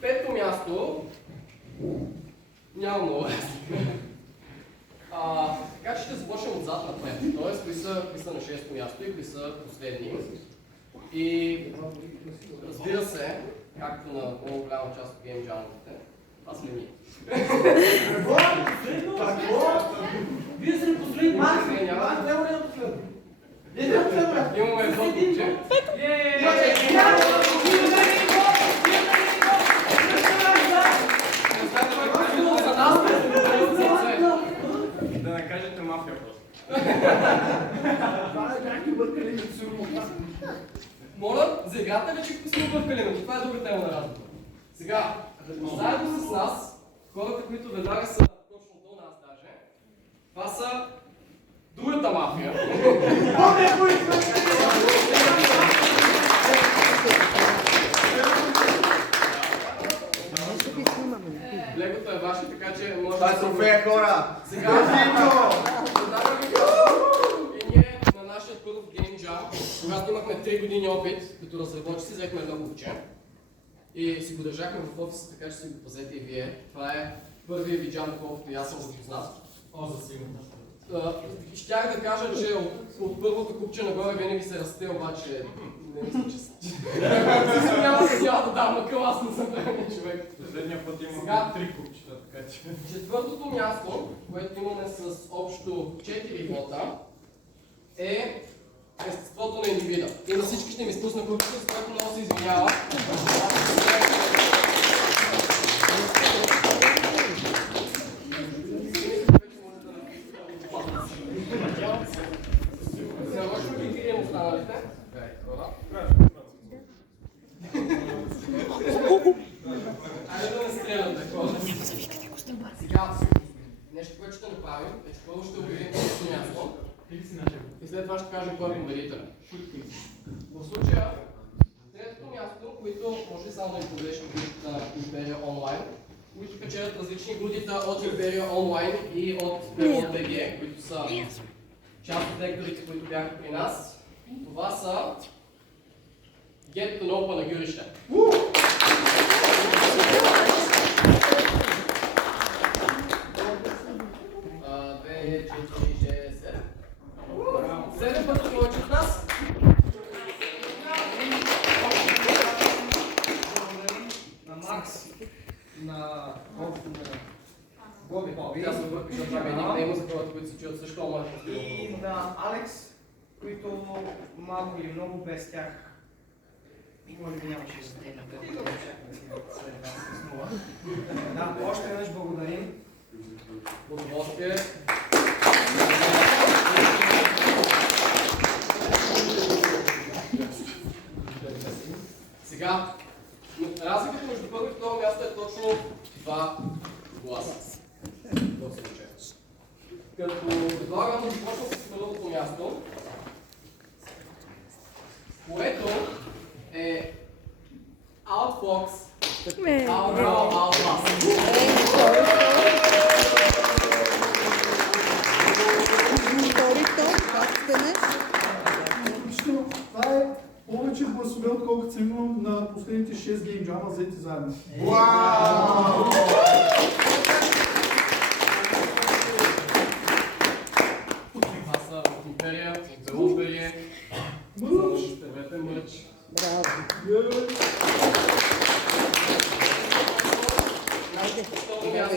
Пето място няма много. Така че ще започнем отзад напред. Тоест, кои са на 6-то място и кои са последни. И разбира се, както на много голяма част от гейм жанрите, това сме ние. Вие сте последни. Имаме едно купче. Да не кажете мафия просто. Моля, за играта вече сме объркали, но това е друга тема на разговор. Сега, заедно с нас, хората, които веднага са точно до нас даже, това са другата мафия. Легото е ваше, така че може Това е трофея, хора! Сега, и ние на нашия първ Game Jam, когато имахме 3 години опит, като разработчици, взехме едно купче и си го държахме в офиса, така че си го пазете и вие. Това е първият ви джам, колкото и аз съм запознат. О, за сигурност. Щях да кажа, че от първото купче нагоре винаги се расте, обаче не мисля, че няма да дам на класно събрание човек. Последния път имам Сега 3 купчета, така че... Четвъртото място, което имаме с общо 4 вота, е естеството на индивида. И на всички ще ми спусна купчета, с което много се извинява. Нарочно ги крием останалите. Айде да не стреляте, хора. Сега, нещо, което ще направим, е, че първо ще обявим третото място и след това ще кажем кой е победител. В случая, третото място, които може само да им подадеш годите на Империя онлайн, които печелят различни годита от Империя онлайн и от BG, които са част от лекторите, които бяха при нас. Това са Get to know Панагюрище. Седем пъти повече от нас. На Макс, на Боби. Аз се върпиш, защото това е никнейма за хората, които се чуят също, ама И на Алекс, които малко или много без тях може би нямаше да стигнат. Да, още веднъж благодарим. удоволствие. Сега, разликата между първо и второ място е точно 2 гласа. В случая. Като предлагам да започнем с първото място, което е Outfox, Outlaw, Outlast. Това е повече гласове, отколкото съм имал на последните 6 геймджама взети заедно. Вау! Това са от Империя, от Белоберие, Мъч! Тевете Мъч. Браво! Второ място